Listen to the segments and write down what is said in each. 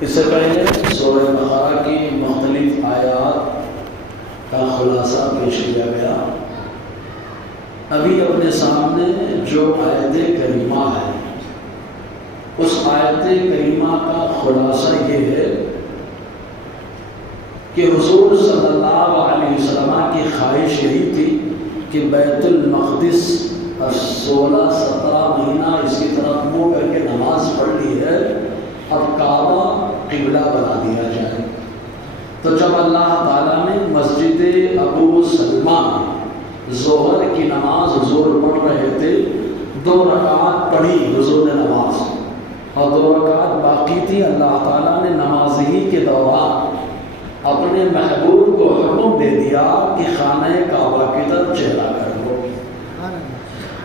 اس سے پہلے سورہ بقرہ کی مختلف آیات کا خلاصہ پیش کیا گیا۔ ابھی اپنے سامنے جو آیت کریمہ ہے اس آیت کریمہ کا خلاصہ یہ ہے کہ حضور صلی اللہ علیہ وسلم کی خواہش یہی تھی کہ بیت المقدس 16-17 مہینہ اس کی طرف منہ کر کے نماز پڑھ لی ہے، اب کعبہ قبلہ بنا دیا جائے۔ تو جب اللہ تعالیٰ نے مسجد ابو سلمہ ظہر کی نماز حضور پڑھ رہے تھے، 2 رکعات پڑھی حضور نے نماز، اور 2 رکعات باقی تھی، اللہ تعالیٰ نے نماز ہی کے دوران اپنے محبوب کو حکم دے دیا کہ خانہ کعبہ کی طرف چہرہ کر لو۔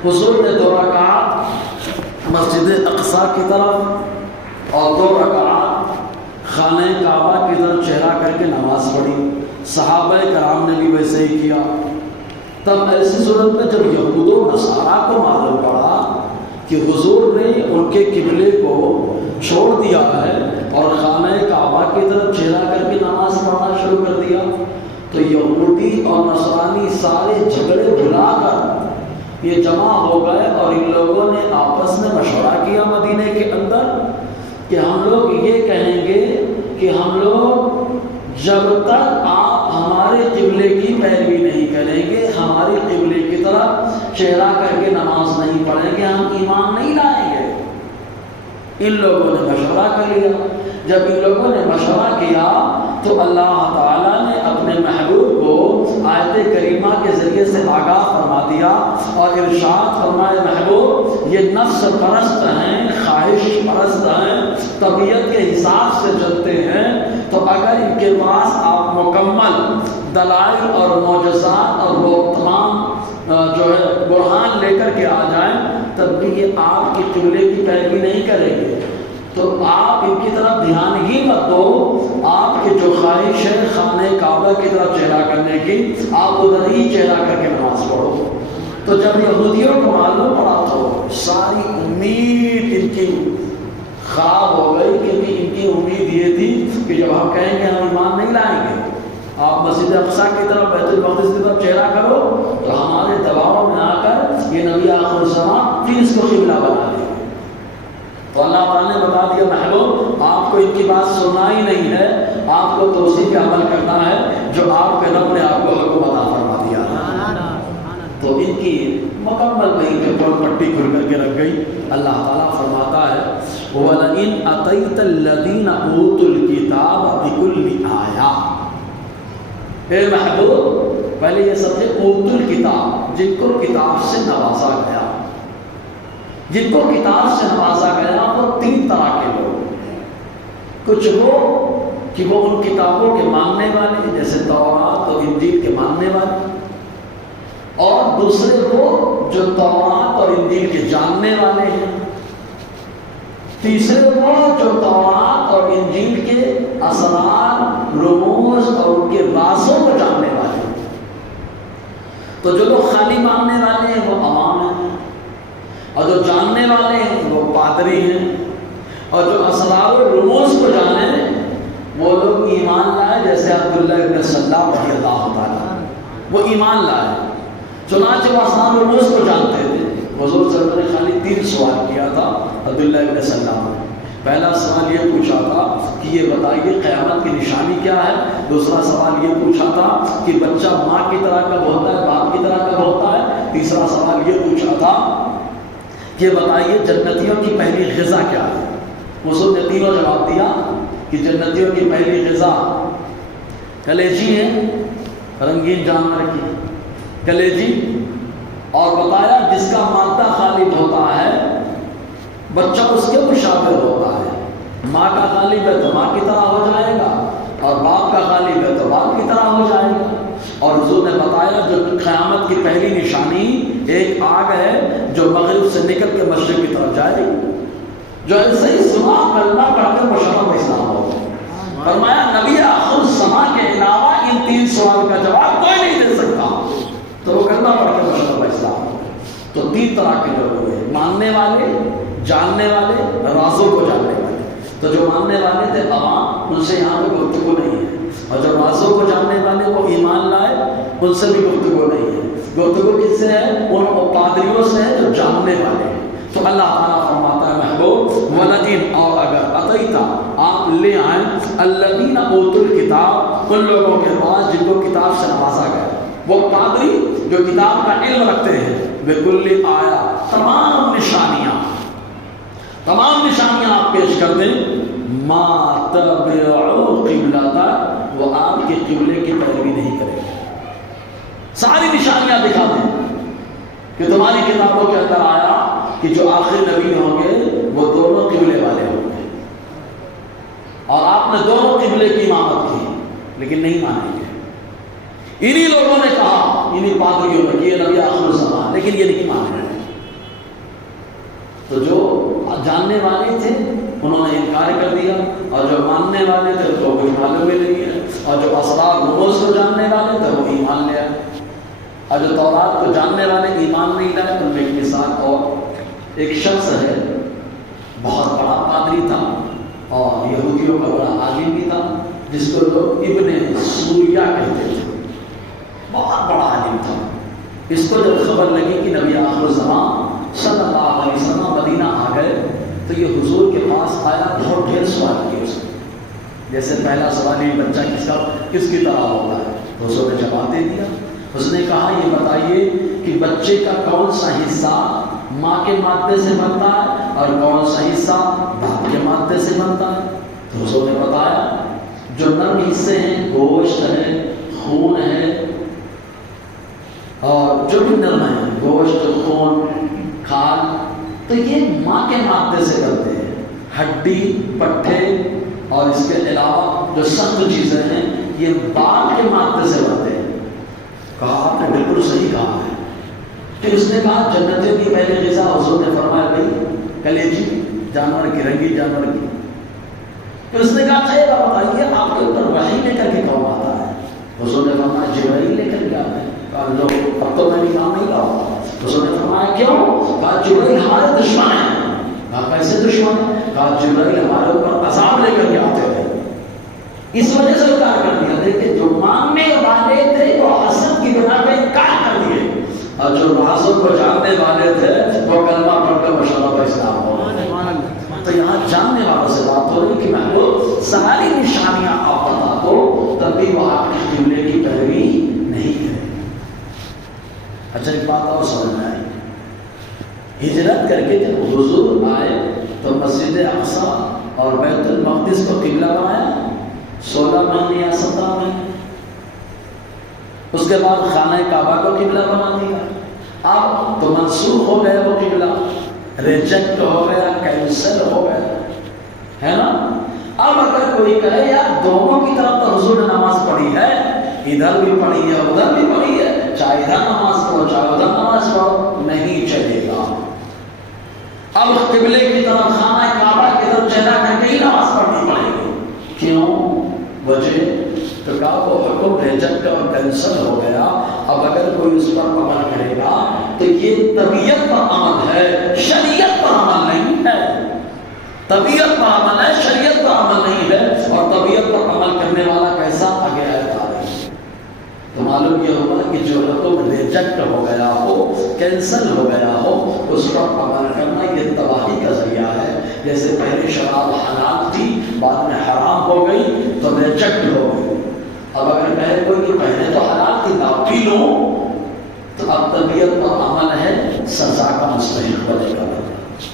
حضور نے 2 رکعات مسجد اقصی کی طرف اور 2 رکعات خانہ کعبہ کی طرف چہرہ کر کے نماز پڑھی۔ صحابہ کرام نے بھی ویسے ہی کیا۔ تب ایسی صورت میں جب یہود و نصارہ کو معلوم پڑا کہ حضور نے ان کے قبلے کو چھوڑ دیا ہے اور خانہ کعبہ کی طرف چہرہ کر کے نماز پڑھنا شروع کر دیا، تو یہودی اور نصرانی سارے جھگڑے بھلا کر یہ جمع ہو گئے اور ان لوگوں نے آپس میں مشورہ کیا مدینے کے اندر کہ ہم لوگ یہ کہیں گے کہ ہم لوگ جب تک آپ ہمارے قبلے کی پیروی نہیں کریں گے، ہمارے قبلے کی طرف چہرہ کر کے نماز نہیں پڑھیں گے، ہم ایمان نہیں لائیں گے۔ ان لوگوں نے مشورہ کر لیا۔ جب ان لوگوں نے مشورہ کیا تو اللہ تعالیٰ نے اپنے محبوب کو آیت کریمہ کے ذریعے سے آگاہ فرما دیا اور ارشاد فرمائے، محبوب یہ نفس پرست ہیں، خواہش پرست ہیں، طبیعت کے حساب سے چلتے ہیں، تو اگر ان کے پاس آپ مکمل دلائل اور معجزات اور وہ تمام جو ہے برہان لے کر کے آ جائیں تب بھی یہ آپ کی قبلے کی پیروی نہیں کریں گے، تو آپ ان کی طرف دھیان ہی مت دو، آپ کی جو خواہش ہے خانہ کعبہ کی طرف چہرہ کرنے کی، آپ ادھر ہی چہرہ کر کے نماز پڑھو۔ تو جب یہودیوں کو معلوم پڑا تو ساری امید ان کی خواب ہو گئی، کیونکہ ان کی امید یہ تھی کہ جب ہم کہیں گے ہم ایمان نہیں لائیں گے، آپ مسجد اقصی کی طرف بیت المقدس کی طرف چہرہ کرو، تو ہمارے دباؤ میں آ کر یہ نبی آخر الزمان پھر اس کو قبلہ بنا دیں۔ تو اللہ تعالیٰ نے بتا دیا، محبوب آپ کو ان کی بات سننا ہی نہیں ہے، آپ کو تو اسی پہ عمل کرنا ہے جو آپ کے رب نے آپ کو حکم عطا فرما دیا۔ تو ان کی مکمل کہیں پہ پر پٹی کھل کر کے رکھ گئی۔ اللہ تعالیٰ فرماتا ہے، وَلَئِنْ أَتَيْتَ الَّذِينَ أُوتُوا الْكِتَابَ بِكُلِّ آیَةٍ، اے محبوب پہلے یہ سب ہے اوت الکتاب، جن کو کتاب سے نوازا گیا، جن کو کتاب سے نوازا گیا وہ 3 طرح کے لوگ ہیں۔ کچھ وہ کہ وہ ان کتابوں کے ماننے والے جیسے تورات اور انجیل کے ماننے والے، اور دوسرے وہ جو تورات اور انجیل کے جاننے والے ہیں، تیسرے وہ جو تورات اور انجیل کے اسرار، رموز اور ان کے رازوں کو جاننے والے ہیں۔ تو جو لوگ خالی ماننے والے ہیں وہ عوام ہیں، اور جو جاننے والے ہیں وہ پادری ہیں، اور جو اسرار و رموز کو جانے وہ لوگ ایمان لائے، جیسے عبداللہ ابن سلام رضی اللہ تعالیٰ وہ ایمان لائے، چنانچہ وہ اسرار و رموز کو جانتے تھے۔ حضور صلی اللہ علیہ وسلم نے خالی 3 سوال کیا تھا عبداللہ ابن سلام نے۔ پہلا سوال یہ پوچھا تھا کہ یہ بتائیے قیامت کی نشانی کیا ہے، دوسرا سوال یہ پوچھا تھا کہ بچہ ماں کی طرح کب ہوتا ہے، باپ کی طرح کب ہوتا ہے، تیسرا سوال یہ پوچھا تھا کہ بتائیے جنتیوں کی پہلی غذا کیا ہے۔ حضور نے تینوں جواب دیا کہ جنتیوں کی پہلی غذا کلیجی ہے، رنگین جانور کی کلیجی، اور بتایا جس کا مادہ خالد ہوتا ہے بچہ اس کے مشابہ ہوتا ہے، ماں کا غالب ہے تو ماں کی طرح ہو جائے گا، اور باپ کا غالب ہے تو باپ کی طرح ہو جائے گا۔ اور حضور نے بتایا جو قیامت کی پہلی نشانی ایک آگ ہے جو مغرب سے نکل کے مشرق کی طرف جائے گی، جو ایسے ہی سنا کلمہ پڑھ کر مشرف اسلام ہو۔ فرمایا نبی آخر الزمان کے علاوہ ان 3 سوال کا جواب کوئی نہیں دے سکتا، تو وہ کلمہ پڑھ کے مشرف اسلام ہو۔ تو 3 طرح کے لوگ ہوئے، ماننے والے، جاننے والے، رازوں کو جاننے والے۔ تو جو ماننے والے تھے عوام، ان سے یہاں پہ گفتگو نہیں ہے، اور جو رازوں کو جاننے والے وہ ایمان لائے، ان سے بھی گفتگو نہیں ہے۔ گفتگو کس سے ہے؟ ان پادریوں سے ہے جو جاننے والے ہیں۔ تو اللہ تعالیٰ فرماتا ہے محبوب وَلَئِنْ، اور اگر عطیتا آپ لے آئیں الذین اوتوا الکتاب، ان لوگوں کے پاس جن کو کتاب سے نوازا گیا، وہ پادری جو کتاب کا علم رکھتے ہیں، بِكُلِّ آیَةٍ، تمام نشانیاں آپ پیش کر دیں، ما تَبِعُوا قِبْلَتَ، وہ آپ کے قبلے کی پیروی نہیں کرے گا۔ ساری نشانیاں دکھا دیں کہ تمہاری کتابوں کے اندر آیا کہ جو آخری نبی ہوں گے وہ دونوں قبلے والے ہوں گے، اور آپ نے دونوں قبلے کی امامت کی، لیکن نہیں مانیں گے۔ انہی لوگوں نے کہا، انہی پادریوں نے کہ یہ نبی آخر الزمان، لیکن یہ نہیں مان رہے۔ تو جو جاننے والے تھے انہوں نے انکار کر دیا، اور جو ماننے والے تھے تو کچھ معلوم ہی نہیں ہے، اور جو اسرار رموز کو جاننے والے تھے وہ ایمان لے آئے، اور جو تورات کو جاننے والے ایمان نہیں لائے۔ ان میں ایک مثال اور، ایک شخص ہے بہت بڑا پادری تھا اور یہودیوں کا بڑا عالم بھی تھا، جس کو لوگ ابن سوریا کہتے تھے، بہت بڑا عالم تھا۔ اس کو جب خبر لگی کہ نبی آخر الزمان صلی اللہ علیہ وسلم مدینہ آ گئے، تو یہ حضور کے پاس آیا، بہت ڈھیر سوال کیے اس نے، جیسے پہلا سوال یہ بچہ کس کی طرح ہوتا ہے، تو اس نے جواب دے دیا۔ اس نے کہا یہ بتائیے کہ بچے کا کون سا حصہ ماں کے مادے سے بنتا ہے اور کون سا حصہ باپ کے مادے سے بنتا ہے؟ تو اس نے بتایا جو نرم حصے ہیں، گوشت ہے، خون ہے، اور جو بھی نرم ہے، گوشت، خون، کھال، تو یہ ماں کے مادے سے بنتے ہیں۔ ہڈی، پٹھے اور اس کے علاوہ جو سخت چیزیں ہیں یہ باپ کے مادے سے بنتے ہیں۔ کہا آپ نے بالکل صحیح کہا ہے۔ پھر اس نے کہا جنتیوں کی پہلی غذا، حضور نے فرمایا بھائی کلیجی، جانور کی، رنگی جانور کی۔ پھر اس نے کہا اچھا یہ بتائیے آپ کے اوپر وحی لے کر کے کون آتا ہے؟ حضور نے فرمایا جبرائیل لے کر کے آتے ہیں۔ کہا لو اب تو میں بھی کام نہیں لاؤں گا۔ حضور نے فرمایا کیوں؟ کہا جبرائیل ہمارے دشمن ہیں۔ کہا کیسے دشمن؟ کہا جبرائیل ہمارے اوپر عذاب لے کر کے آتے ہیں، اس وجہ سے انکار کر دیا۔ دیکھیں جو ماننے والے تھے وہ حسد کی بنا پہ انکار کر دیے، اور جو رازوں کو جاننے والے تھے وہ کلمہ پڑھ کر مشرف اسلام ہو گئے۔ تو یہاں جاننے والوں سے بات ہو رہی کہ محبوب ساری نشانیاں آپ بتا دو، تب بھی وہ آپ کی قبلے کی پیروی نہیں کرے۔ اچھا ایک بات اور سمجھ میں آئی، ہجرت کر کے جب حضور آئے تو مسجد اقصی اور بیت المقدس کو قبلہ بنایا 16 مہینے یا 17 مہینے۔ اس کے بعد خانہ کعبہ کو قبلہ بنا دیا۔ اب تو منسوخ ہو گیا وہ قبلہ، ریجیکٹ ہو گیا، کینسل ہو گیا، ہے نا۔ اب اگر کوئی کہے یار دونوں کی طرف تو حضور نے نماز پڑھی ہے، ادھر بھی پڑھی ہے ادھر بھی پڑھی ہے، چاہے ادھر نماز پڑھو چاہے ادھر نماز پڑھو، نہیں چلے گا۔ اب قبلے کی طرف خانہ کعبہ کی طرف چہرہ کر کے ہی نماز پڑھنی پڑے گی۔ کیوں؟ وجہ تو کہا وہ حکم ریجیکٹ اور کینسل ہو گیا۔ اب اگر کوئی اس پر عمل کرے گا تو یہ طبیعت پر عمل ہے، شریعت پر عمل نہیں ہے۔ طبیعت پر عمل ہے، شریعت پر عمل نہیں ہے، اور طبیعت پر عمل کرنے والا کیسا آگے آئے گا۔ تو معلوم یہ ہوگا کہ جو حکم ریجیکٹ ہو گیا ہو، کینسل ہو گیا ہو، اس پر عمل کرنا یہ تباہی کا ذریعہ ہے۔ جیسے پہلے شراب حلال تھی، بعد میں حرام ہو گئی تو ریجیکٹ ہو گئی۔ اب اگر کہے کوئی کہ پہلے تو حلال تھی نا پی لو، تو اب طبیعت پر عمل ہے، سزا کا مستحق بنے گا۔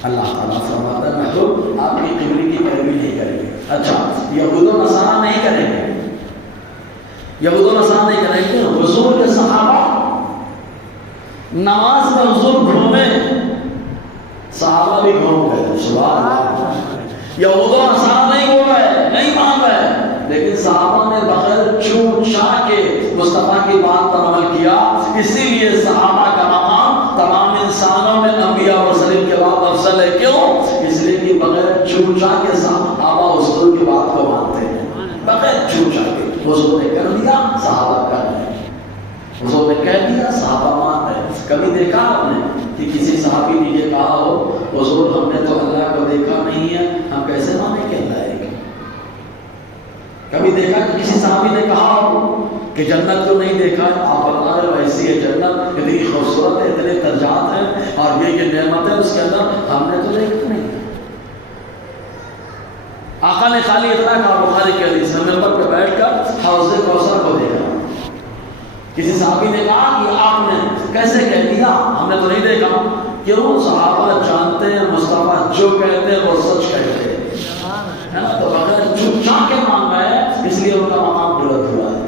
اللہ تعالیٰ فرماتا ہے محبوب آپ کی قبلے کی پیروی نہیں کریں گے۔ اچھا یہود و نصارہ نہیں کریں گے، یہود و نصارہ نہیں کریں گے۔ حضور کے صحابہ نماز میں حضور گھومے، صحابہ بھی گھوم گئے، سبحان اللہ۔ یہود و نصارہ نہیں گھوم گئے، نہیں مان گئے، لیکن صحابہ نے بغیر چھوٹ چھاٹ کے مصطفیٰ کی بات پر عمل کیا۔ اسی لیے صحابہ کا مقام تمام انسانوں میں انبیاء اور مرسلین کے بعد افضل ہے۔ کیوں؟ اس لیے کہ بغیر چھوٹ چھاٹ کے صحابہ حضور کی بات کو مانتے ہیں، بغیر چھوٹ چھاٹ کے۔ حضور نے کر دیا، صحابہ کر رہے ہیں، حضور نے کہہ دیا، صحابہ مان رہے ہیں۔ کبھی دیکھا آپ نے کہ کسی صحابی نے یہ کہا ہو حضور ہم نے تو اللہ کو دیکھا نہیں ہے، ہم کیسے مانیں کہ اللہ کبھی دیکھا کہ کسی صحابی نے کہا کہ جنت کو نہیں دیکھا؟ آپ بتا رہے ہو ایسی ہے جنت، اتنی خوبصورت ہے، اتنے درجات ہیں اور یہ نعمت ہے اس کے اندر، ہم نے تو دیکھا نہیں۔ آقا نے خالی اتنا کہا، بخاری کے حدیث میں، ممبر پہ بیٹھ کر حوض کوثر کو دیکھا۔ کسی صحابی نے کہا کہ آپ نے کیسے کہہ دیا، ہم نے تو نہیں دیکھا؟ کیوں؟ صحابہ جانتے ہیں مصطفیٰ جو کہتے ہیں وہ سچ کہتے ہیں، ہے نا؟ تو اگر چپ چاپ کے مان رہے ہیں اس لیے ان کا مقام بلند ہوا ہے۔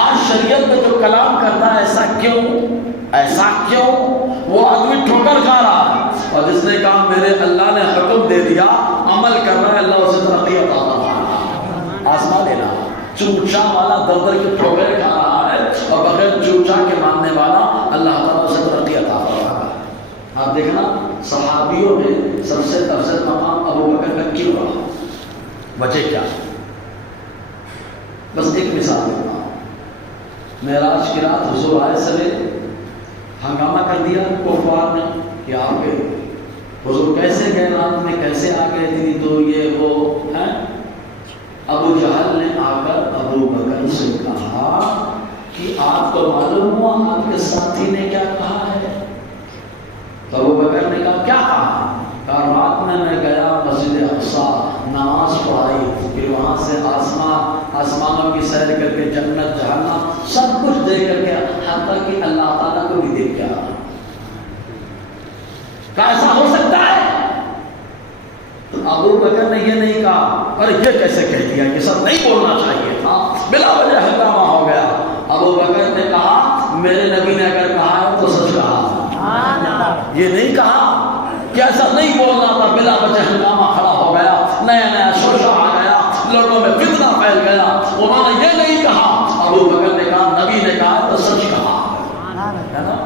آج شریعت میں جو کلام کرتا ہے ایسا کیوں؟ ایسا کیوں؟ وہ آدمی ٹھوکر کھا رہا ہے، اور جس نے کہا میرے اللہ نے حکم دے دیا، عمل کر رہا ہے، اللہ اسے ترقی عطا فرمائے، آسمان لینا۔ چوچا والا در در کے ٹھوکر کھا رہا ہے اور بغیر چوچا کے ماننے والا اللہ تعالیٰ اسے ترقی عطا فرمائے۔ آپ دیکھنا صحابیوں میں سب سے افضل مقام ابو بکر کا کیوں رہا؟ وجہ کیا؟ بس ایک مثال دیتا ہوں۔ معراج کی رات حضور آئے سوے، ہنگامہ کر دیا کفار نے کہ آپ کے حضور کیسے گئے رات میں، کیسے آ گئے، اتنی دور یہ وہ ہے۔ ابو جہل نے آ کر ابو بکر سے کہا کہ آپ کو معلوم ہوا آپ کے ساتھی نے کیا کہا ہے؟ تو ابو بکر نے کہا کیا کہا؟ کہا رات میں گیا مسجد اقصیٰ، نماز پڑھائی، پھر وہاں سے آسمانوں کی سیر کر کے جنت جہنم سب کچھ دیکھ کر کے حتیٰ کہ اللہ تعالیٰ کو بھی دیکھ کے آیا۔ کیا ایسا ہو سکتا ہے؟ تو ابو بکر نے یہ نہیں کہا ارے یہ کیسے کہہ دیا، یہ سب نہیں بولنا چاہیے تھا، بلا وجہ ہنگامہ ہو گیا۔ ابو بکر نے کہا میرے نبی نے اگر کہا ہے تو سچ کہا، یہ نہیں کہا کہ ایسا نہیں بولنا تھا، بلا وجہ ہنگامہ کھڑا ہو گیا، نیا نیا شوشہ آ گیا، لوگوں میں فتنہ پھیل گیا۔ انہوں نے یہ نہیں کہا، ابو بکر نے کہا نبی نے کہا تو سچ کہا، ہے نا؟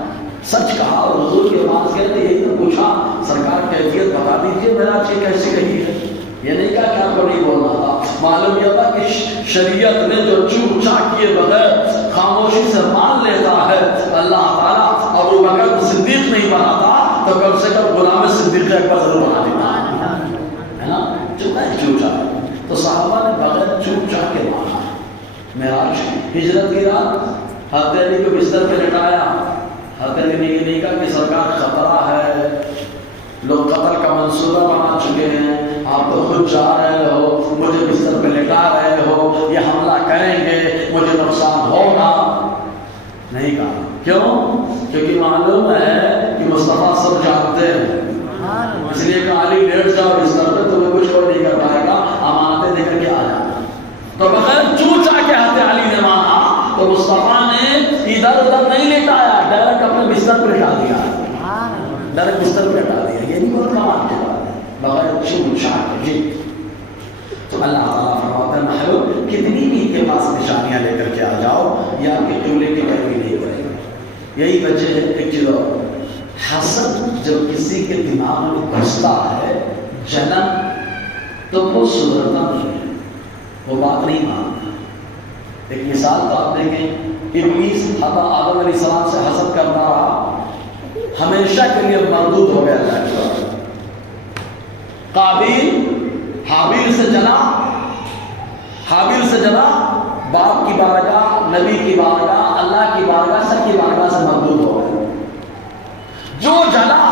سچ کہا۔ اور حضور کے پاس گئے تو یہی تو پوچھا سرکار کیفیت بتا دیجیے معراج کی کیسی کہی ہے؟ یہ نہیں کہا کہ آپ کو نہیں بولنا تھا۔ معلوم یہ تھا کہ شریعت نے جو چوک چاک کیے بغیر خاموشی سے مان لیتا ہے اللہ تعالیٰ، ابو بکر صدیق نہیں بناتا تو کم سے کم غلام صدیق اکبر ضرور بنا دیتا، ہے نا؟ چوک چاک، تو صحابہ نے بغیر چوک چاک کے مانا۔ معراج ہجرت کی رات حضرت علی کو بستر پہ لٹایا، حضرت علی نے یہ نہیں کہا کہ سرکار خطرہ ہے، لوگ قتل کا منصوبہ بنا چکے ہیں، آپ تو خود جا رہے ہو، مجھے بستر پہ لٹا رہے ہو، یہ حملہ کریں گے، مجھے نقصان ہوگا، نہیں کہا۔ کیوں؟ کیونکہ معلوم ہے کہ مصطفیٰ سب جانتے ہیں، اس لیے کہ علی لیٹ جاؤ بستر پہ، تمہیں کچھ کوئی نہیں کر پائے گا، امانتیں دے کر کے آ جانا۔ تو بغیر چوچا کے حضرت علی نے مانا، تو مصطفیٰ نے ادھر ادھر نہیں لٹایا، ڈائریکٹ اپنے بستر پہ لٹا دیا، ڈائریکٹ بستر پہ لٹا دیا۔ یہ نہیں بہت کمال کی بات ہے، بغیر چوچا کے۔ تو اللہ تعالیٰ فرماتا ہے محبوب کتنی بھی ان کے پاس نشانیاں لے کر کے آ جاؤ، یہ آپ کے قبلے کی پیروی نہیں کریں گے۔ یہی وجہ ہے ایک چیز اور، حسد جب کسی کے دماغ میں گھستا ہے، جلن، تو وہ سدھرتا نہیں ہے، وہ بات نہیں مانتا۔ ایک مثال تو آپ دیکھیں، ابلیس حضرت آدم علیہ السلام سے حسد کرتا رہا، ہمیشہ کے لیے مردود ہو گیا اللہ کے بعد۔ قابیل حابیل سے جلا، حابیل سے جلا، باپ کی بارگاہ، نبی کی بارگاہ، اللہ کی بارگاہ، سب کی بارگاہ سے مردود ہو گیا۔ جو جلا،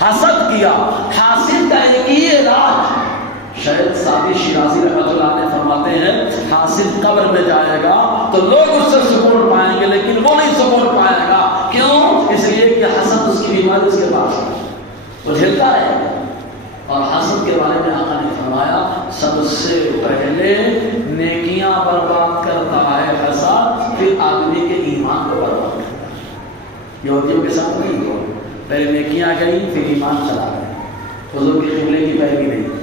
حسد کیا، حاسد کا ایک ہی علاج، شاید سعدی شیرازی رحمۃ اللہ علیہ فرماتے ہیں حاسد قبر میں جائے گا تو لوگ اس سے سکون پائیں گے لیکن وہ نہیں سکون پائے گا۔ کیوں؟ اس لیے کہ حسد اس کی بیماری اس کے پاس ہے، وہ جھیلتا رہے گا۔ اور حسد کے بارے میں آقا نے فرمایا سب سے پہلے نیکیاں برباد کرتا ہے حسد، پھر آدمی کے ایمان کو برباد کرتا ہے۔ یہودیوں کے ساتھ نہیں ہوا، پہلے نیکیاں گئی پھر ایمان چلا گئے، حضور کے قبلے کی پیروی نہیں۔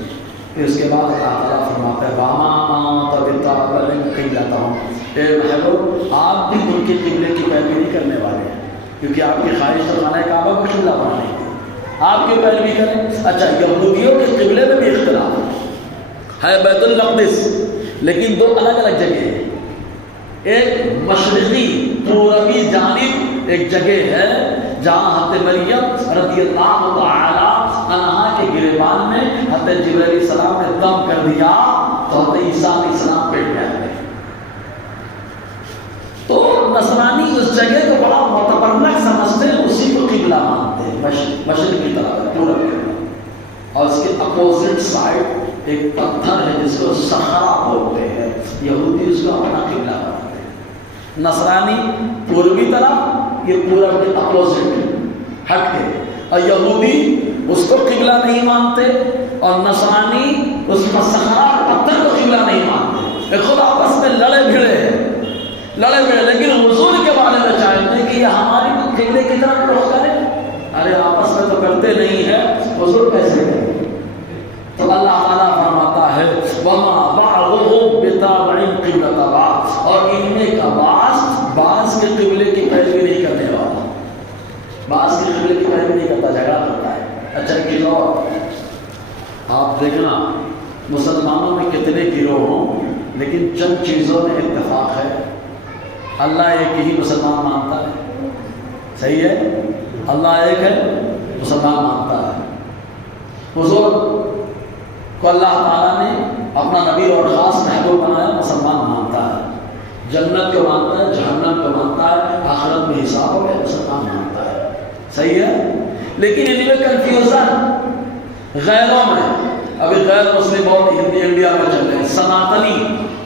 پھر اس کے بعد اللہ تعالیٰ فرماتا ہے واما تبتا قبلتا ہوں، اے محبوب آپ بھی ان کے قبلے کی پیروی نہیں کرنے والے ہیں، کیونکہ آپ کی خواہش تو خانہ کعبہ کو قبلہ بنانے کی، آپ کی پیروی کریں۔ اچھا یہودیوں کے قبلے میں بھی اختلاف ہے، بیت المقدس، لیکن دو الگ الگ جگہ ہیں۔ ایک مشرقی پوربی جانب ایک جگہ ہے جہاں حضرت مریم رضی اللہ تعالی عنہا کے گریبان میں حضرت جبرائیل علیہ السلام نے دم کر دیا تو حضرت عیسیٰ علیہ السلام پیٹ میں آ گئے۔ جگہ کو بڑا متبرک سمجھتے ہیں اسی کو قبلہ مانتے ہیں، مشرق کی طرف ہے پورا قبلہ، اور اس کے اپوزٹ سائڈ ایک پتھر ہے جس کو صحرا بولتے ہیں، یہودی اس کو اپنا قبلہ مانتے ہیں، نصرانی پوربی طرف، یہ پورب کے اپوزٹ ہٹ کے، اور یہودی اس کو قبلہ نہیں مانتے اور نصرانی اس کا صحرا پتھر کو قبلہ نہیں مانتے، خود آپس میں لڑے بھڑے ہیں، لیکن حضور کے بارے میں چاہتے ہیں کہ یہ ہماری قبلے کی طرف رخ کرے، ارے آپس میں تو کرتے نہیں ہے، حضور کیسے کریں؟ تو اللہ تعالیٰ فرماتا ہے وَمَا بَعْضُهُمْ بِتَابِعٍ قِبْلَةَ بَعْضٍ، اور ان میں کا بعض کے قبلے کی پیروی نہیں کرنے والا، بعض کے قبلے کی پیروی نہیں کرتا، جھگڑا کرتا ہے۔ اچھا ایک اور آپ دیکھنا مسلمانوں میں کتنے گروہ ہوں لیکن چند چیزوں میں اتفاق ہے، اللہ ایک ہی مسلمان مانتا ہے، صحیح ہے، اللہ ایک ہے مسلمان مانتا ہے، حضور کو اللہ تعالیٰ نے اپنا نبی اور خاص محبوب بنایا، مسلمان مانتا ہے، جنت کو مانتا ہے، جہنم کو مانتا ہے، آخرت میں حساب ہو گیا، مسلمان مانتا ہے، صحیح ہے، لیکن ان میں کنفیوژن غیروں میں، ابھی غیر مسلم بہت انڈیا میں چل رہے ہیں، سناتنی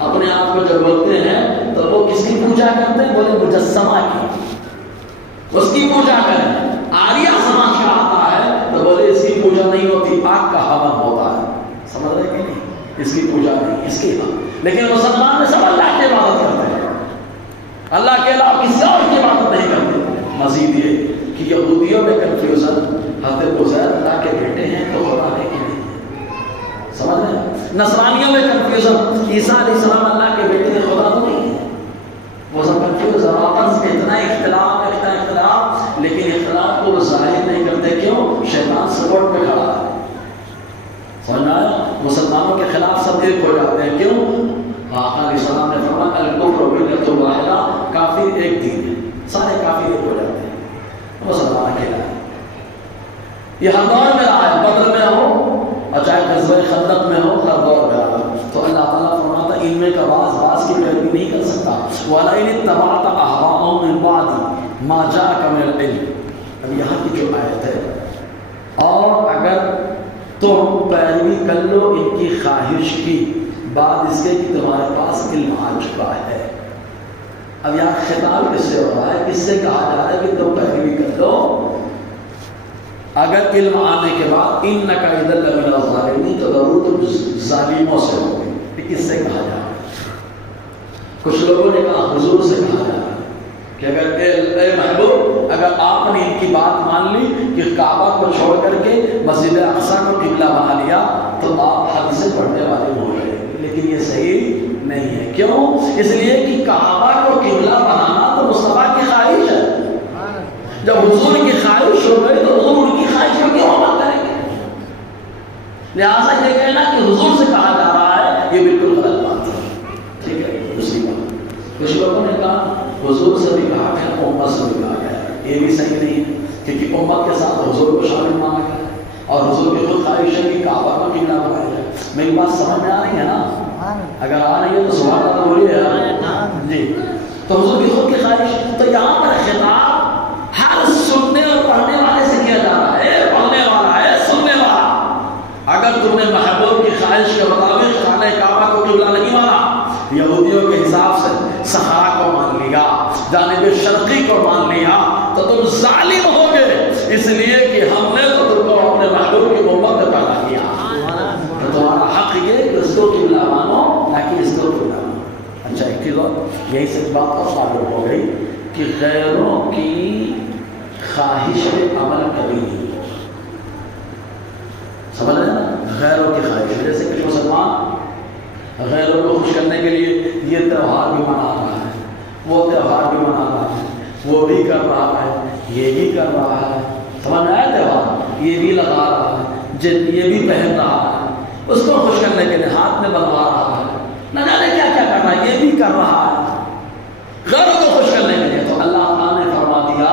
اپنے آپ کو جب بولتے ہیں تو وہ کس کی پوجا کرتے ہیں؟ بولے مجسمہ کی، اس کی پوجا کریں، آریہ سماج کا آتا ہے تو بولے اس کی پوجا نہیں ہوتی، آگ کا ہون ہوتا ہے، سمجھ رہے کہ نہیں؟ اس کی پوجا نہیں، اس کی عبادت، لیکن مسلمان میں سب اللہ کی عبادت کرتے ہیں، اللہ کے علاوہ کسی اور کی عبادت نہیں کرتے۔ مزید یہ کہ یہودیوں میں کنفیوژن، حضرت عزیر اللہ کے بیٹے ہیں تو خدا کے نہیں، سمجھ رہے ہیں؟ نصرانیوں میں کنفیوژن، عیسیٰ علیہ السلام اللہ کے بیٹے ہیں، خدا تو نہیں ہے، وہ سب کنفیوژن، آپس میں اتنا اختلاف، لیکن اختلاف کو وہ ظاہر نہیں کرتے، کیوں؟ شیطان سپورٹ میں کھڑا ہے، سمجھنا ہے؟ مسلمانوں کے خلاف سب ایک ہو جاتے ہیں، کیوں؟ آقا علیہ السلام نے فرمایا الکفر ملۃ واحدہ، کافر ایک دین ہے، سارے کافر ایک ہو جاتے ہیں، مسلمان اکیلا ہے، یہ ہر دور میں رہا ہے، بدر میں ہو اور چاہے غزوہ خندق میں ہو، ہر دور میں رہا ہے، تو اللہ تعالیٰ فرماتا ہے ان میں کا بعض کی پیروی نہیں کر سکتا، وَلَئِنِ اتَّبَعْتَ أَهْوَاءَهُم مِّن بَعْدِ مَا جَاءَكَ مِنَ الْعِلْمِ، اب یہاں کی جو آیت ہے، اور اگر تم پیروی کر لو ان کی خواہش کی بعد اس کے کہ تمہارے پاس علم آ چکا ہے، اب یہاں خطاب کس سے ہو رہا ہے؟ کس سے کہا جا رہا ہے کہ تم پیروی کر لو اگر علم آنے کے بعد انک اذا لمن الظالمین، تو ضرور تم ظالموں سے ہوگے، یہ کس سے کہا جا رہا ہے؟ کچھ لوگوں نے کہا حضور سے کہا جا رہا ہے کہ اگر اے محبوب اگر آپ نے ان کی بات مان لی کہ کعبہ کو چھوڑ کر کے مسجد اقصی کو قبلہ بنا لیا تو آپ حد سے پڑھنے والے ہو گئے، لیکن یہ صحیح نہیں ہے، کیوں؟ اس لیے کہ کعبہ کو قبلہ بنانا تو مصطفیٰ کی خواہش ہے، جب حضور کی خواہش ہو گئی تو حضور ان کی خواہش کو کیوں عمل کریں گے؟ لہٰذا یہ کہنا کہ حضور سے کہا جا رہا ہے یہ بالکل غلط بات ہے، ٹھیک ہے؟ دوسری بات، کچھ لوگوں نے کہا حضور سے بھی کہا گیا، امت سے بھی کہا گیا، یہ بھی صحیح نہیں ہے، کیونکہ امت کے ساتھ حضور کو شامل مانا گیا اور حضور کی خود خواہش ہے کہ کعبہ کو قبلہ بنایا جائے۔ میری بات سمجھ میں آ رہی ہے نا؟ اگر آ رہی ہے تو سبحان اللہ بولیے جی۔ تو حضور کی خود کی خواہش، تو یہاں پر خطاب ہر سننے اور پڑھنے والے سے کیا جا رہا ہے، پڑھنے والا ہے، سننے والا، اگر تم نے محبوب کی خواہش کے مطابق خانہ کعبہ کو قبلہ نہیں مانا، یہودیوں کے حساب سے صحرا کو مان لیا، جانب شرقی کو مان لیا، تو تم ظالم ہو گئے، اس لیے کہ ہم نے تو تم کو اپنے محبوب کی محبت میں پیدا کیا، تو تمہارا حق یہ کہ اس کو قبلہ مانو نہ کہ اس کو قبلہ مانو۔ اچھا ایک چیز اور، یہی سے بات اور معلوم ہو گئی کہ غیروں کی خواہش پہ عمل کبھی نہیں، سمجھ رہے ہیں نا؟ غیروں کی خواہش، جیسے کہ مسلمان غیروں کو خوش کرنے کے لیے یہ تہوار بھی منا رہا ہے، وہ تہوار بھی منا رہا ہے، وہ بھی کر رہا ہے، یہ بھی کر رہا ہے، سمجھ میں آیا؟ تہوار یہ بھی لگا رہا ہے، یہ بھی پہن رہا ہے، اس کو خوش کرنے کے لیے ہاتھ میں بنوا رہا ہے، نہ جانے کیا کیا کر رہا ہے، یہ بھی کر رہا ہے غیروں کو خوش کرنے کے لیے۔ تو اللہ تعالیٰ نے فرما دیا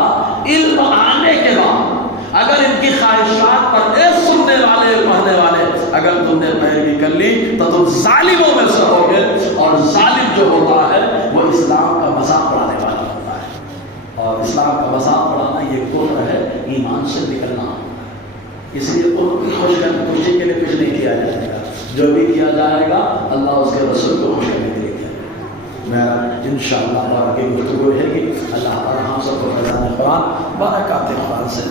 علم آنے کے بعد اگر ان کی خواہشات پر سننے والے پڑھنے والے اگر تم نے پیروی کر لی تو تم ظالموں میں سے ہوگے، اور ظالم جو ہوتا ہے وہ اسلام کا مذاق اڑانے والا ہوتا ہے، مصلحت کا مذاق اڑانا یہ کفر ہے، ایمان سے نکلنا ہوگا۔ اس لیے خوشی کے لیے کچھ نہیں کیا جائے گا، جو بھی کیا جائے گا اللہ اس کے رسول کو خوش کرنے کے لیے کیا جائے گا۔ میں انشاءاللہ آگے گفتگو رہے گی۔ اللہ تعالیٰ ہم سب کو فیضان قرآن برکات قرآن سے